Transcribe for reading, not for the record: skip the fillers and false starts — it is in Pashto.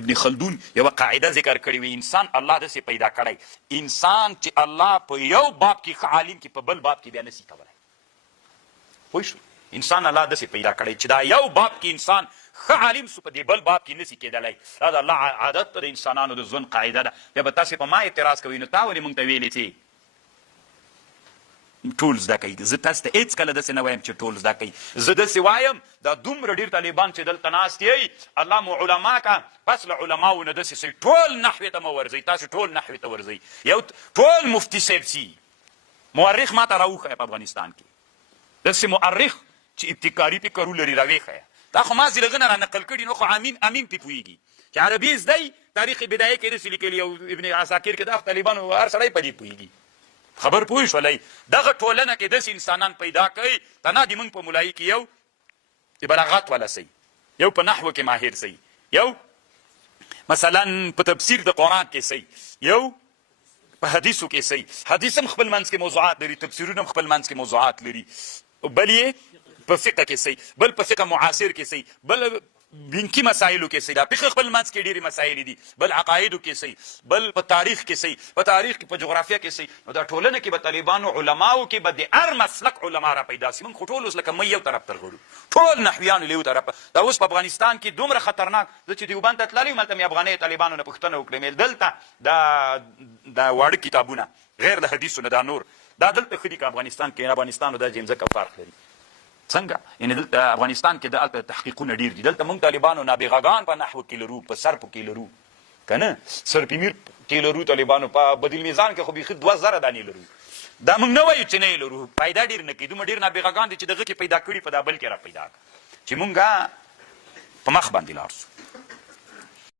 ابن خلدون یوه قاعده ذکر کړې وي انسان الله داسې پیدا کړی انسان چې الله په یو باب کې ښه عالم کې په بل باب کې بیا نسي کولی پوه شو انسان الله داسې پیدا کړی چې دا یو باب کې انسان ښه عالم سو په دې بل باب کې نسي کېدلی دا د الله عادت د انسانانو د ژوند قاعده ده بیا به تاسې په ما اعتراض کوئ نو تا ولې موږ ته ویلې چې ټول زده کوي زه تاسو ته هېڅکله داسې نه وایم چې ټول زده کوي زه داسې وایم دا دومره ډېر طالبان چې دلته ناست یئ الله مو علما که پس له علماو نه داسې سئ ټول نحوې ته مه ورځئ تاسو ټول نحوې ته ورځئ یو ټول مفتي صاحب سي مورخ ما ته راوښیه په افغانستان کې داسې مورخ چې ابتکاري فکرو لري راویښیه دا خو ما زه له هغه نه را نقل کړي نو خو امین پې پوهېږي چې عربي زده تاریخ بدایه کې داسې لیکلي او ابن عساکر کې دا طالبانو هر سړی په دې پوهېږي خبر پوه شولئ دغه ټولنه کې داسې انسانان پیدا کوي تنا د موږ په ملایي کې یو د بلاغات والا سئ یو په نحوه کې ماهر سئ یو مثلا په تفسیر د قرآن کې سئ یو په حدیثو کې سئ حدیث هم خپل منځ کې موضوعات لري تفسیرونه هم خپل منځ کې موضوعات لري بل یې په فقه کې سئ بل په فقه معاصر کې سئ بل بینکی مسایلو کې سئ دا فقه خپل منځ کې ډېرې مسایل دي بل عقایدو کې سئ بل په تاریخ کې سئ په تاریخ کې په جغرافیه کې سئ نو دا ټولنه کې به طالبانو علماو کې به د هر مسلک علما را پیدا سي موږ خو ټول اوس لکه مۍ یو طرف ته غړو ټول نحویانو له یو طرفه دا اوس په افغانستان کې دومره خطرناک زه چې دیوبند ته تللی وم هلته مې افغاني طالبانو نه پوښتنه وکړې مې دلته دا واړه کتابونه غیر د حدیثو نه دا نور دا دلته ښه دي که افغانستان کې افغانستان دا ځمځکه فرق لري څنګه یعنې دلته افغانستان کې دلته تحقیقونه ډېر دي دلته موږ طالبانو نابغاګان په نحو کې لرو په صرفو کې لرو که نه سرپیمیر کې لرو طالبانو په بدیل میزان کې خو بیخي 2000 دانې لرو دا موږ نه وایو چې نه یې لرو پیدا ډېر نه کوي دومره ډېر نابغاګان دي چې دغه کې پیدا کړي په دا بل کې را پیدا کړه چې موږ په مخ باندې لاړ سو